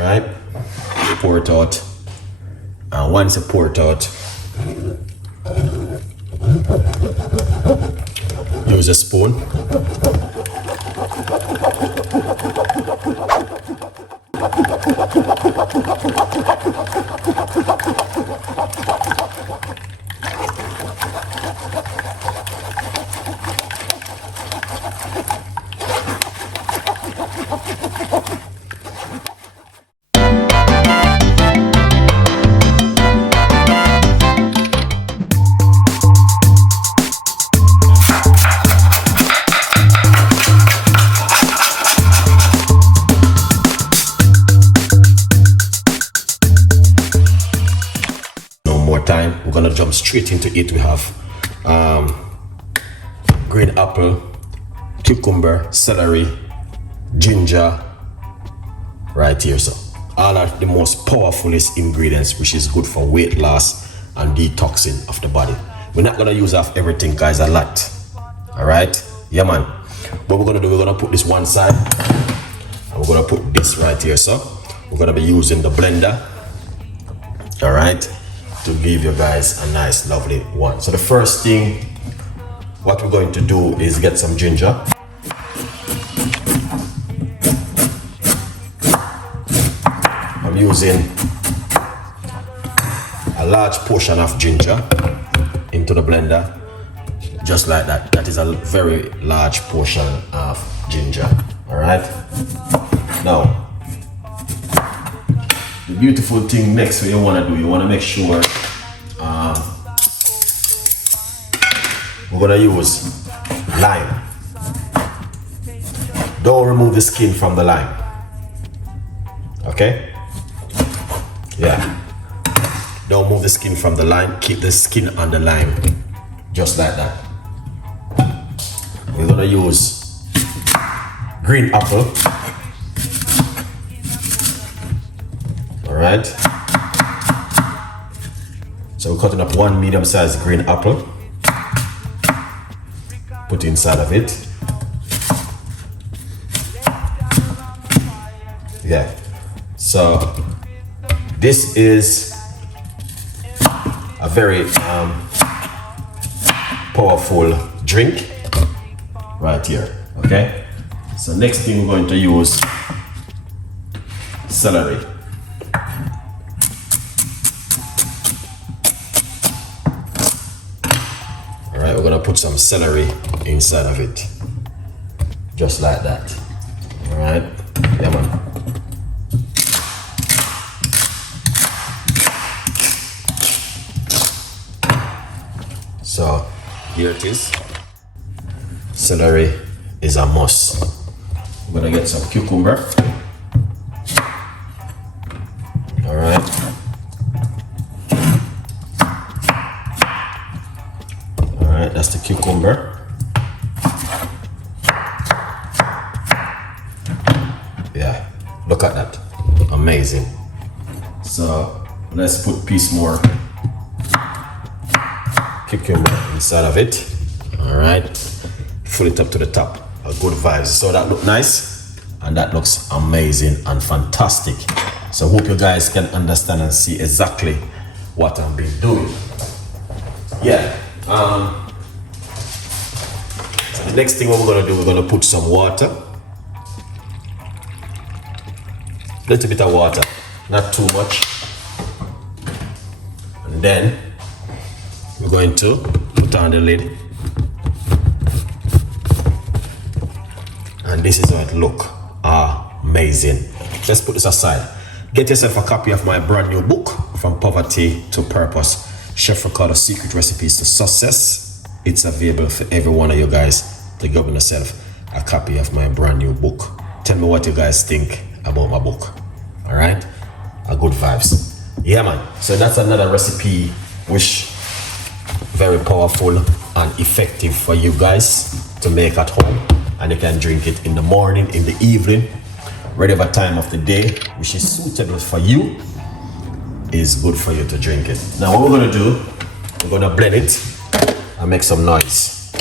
right? Pour it out. And once you pour it out, use a spoon. Time we're gonna jump straight into it. We have green apple, cucumber, celery, ginger right here. So all are the most powerfulest ingredients, which is good for weight loss and detoxing of the body. We're not gonna use off everything, guys, a lot. All right, yeah man. What we're gonna do, we're gonna put this one side and we're gonna put this right here. So we're gonna be using the blender, all right, to give you guys a nice lovely one. So the first thing what we're going to do is get some ginger. I'm using a large portion of ginger into the blender, just like that. That is a very large portion of ginger. All right, now the beautiful thing next, what you want to do, you want to make sure we're going to use lime. Don't remove the skin from the lime. Okay? Yeah. Don't move the skin from the lime. Keep the skin on the lime. Just like that. We're going to use green apple. Alright, so we're cutting up one medium-sized green apple, put inside of it. Yeah, so this is a very powerful drink right here. Okay, so next thing we're going to use celery. We're gonna put some celery inside of it, just like that. All right, yeah man. So here it is. Celery is a must. We're gonna get some cucumber. All right. That's the cucumber. Yeah, look at that, amazing. So let's put a piece more cucumber inside of it. All right, fill it up to the top. A good vibes. So that look nice and that looks amazing and fantastic. So hope you guys can understand and see exactly what I've been doing. Yeah. The next thing what we're gonna do, we're gonna put some water, little bit of water, not too much, and then we're going to put on the lid, and this is how it look. Amazing. Let's put this aside. Get yourself a copy of my brand new book, From Poverty to Purpose, Chef Ricardo Secret Recipes to Success. It's available for every one of you guys to give yourself a copy of my brand new book. Tell me what you guys think about my book. All right, a good vibes. Yeah man, so that's another recipe which very powerful and effective for you guys to make at home, and you can drink it in the morning, in the evening, whatever time of the day which is suitable for you is good for you to drink it. Now what we're gonna do, we're gonna blend it and make some noise.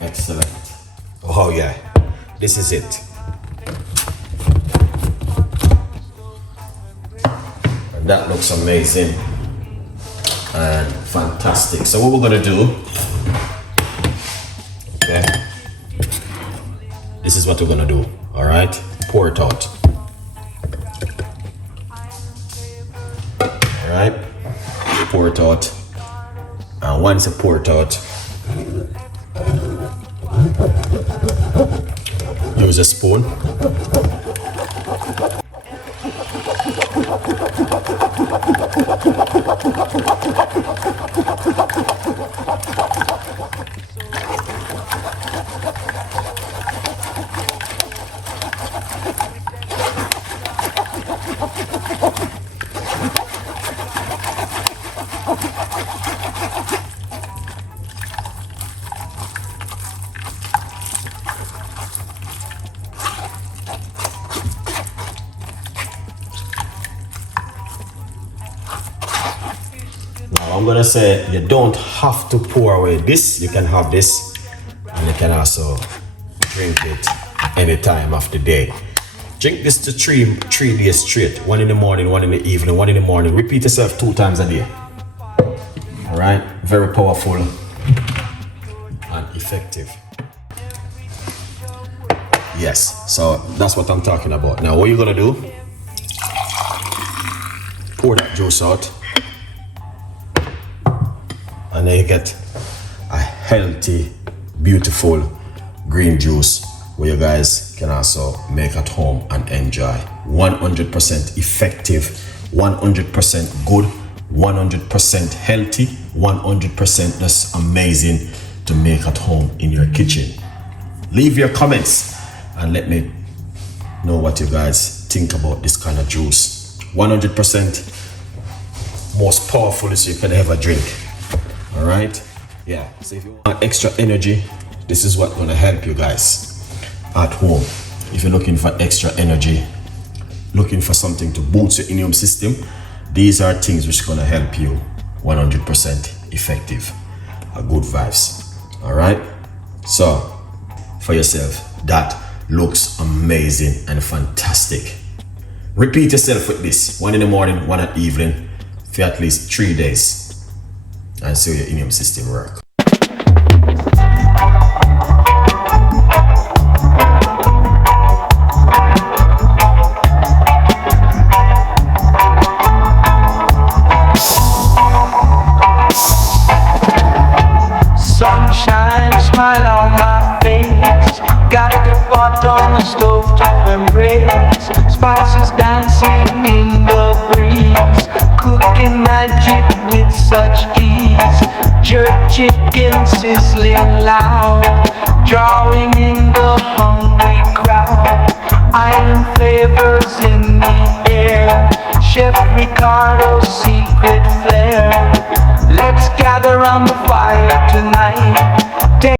Excellent. So yeah, this is it. And that looks amazing and fantastic. So what we're gonna do, okay, this is what we're gonna do. All right, pour it out. All right, pour it out. And once you pour it out, use a spoon. Now I'm gonna say you don't have to pour away this. You can have this, and you can also drink it any time of the day. Drink this to three days straight. One in the morning, one in the evening, one in the morning. Repeat yourself 2 times a day. All right, very powerful and effective. Yes, so that's what I'm talking about. Now what you're gonna do, pour that juice out, and then you get a healthy, beautiful green juice where you guys can also make at home and enjoy. 100% effective, 100% good, 100% healthy, 100% just amazing to make at home in your kitchen. Leave your comments and let me know what you guys think about this kind of juice. 100% most powerfulest you can ever drink. All right, yeah. So if you want extra energy, this is what's gonna help you guys at home. If you're looking for extra energy, looking for something to boost your immune system, these are things which are gonna help you. 100% effective, good vibes. All right, so for yourself, that looks amazing and fantastic. Repeat yourself with this, 1 in the morning, 1 at evening, for at least 3 days, and see your immune system work. Sunshine, smile on my face. Got the pot on the stove to embrace. Spices dancing in the breeze. Cooking magic with such ease. Jerk chicken sizzling loud. Drawing in the hungry crowd. Iron flavors in the air. Chef Ricardo's secret flair. Let's gather round the fire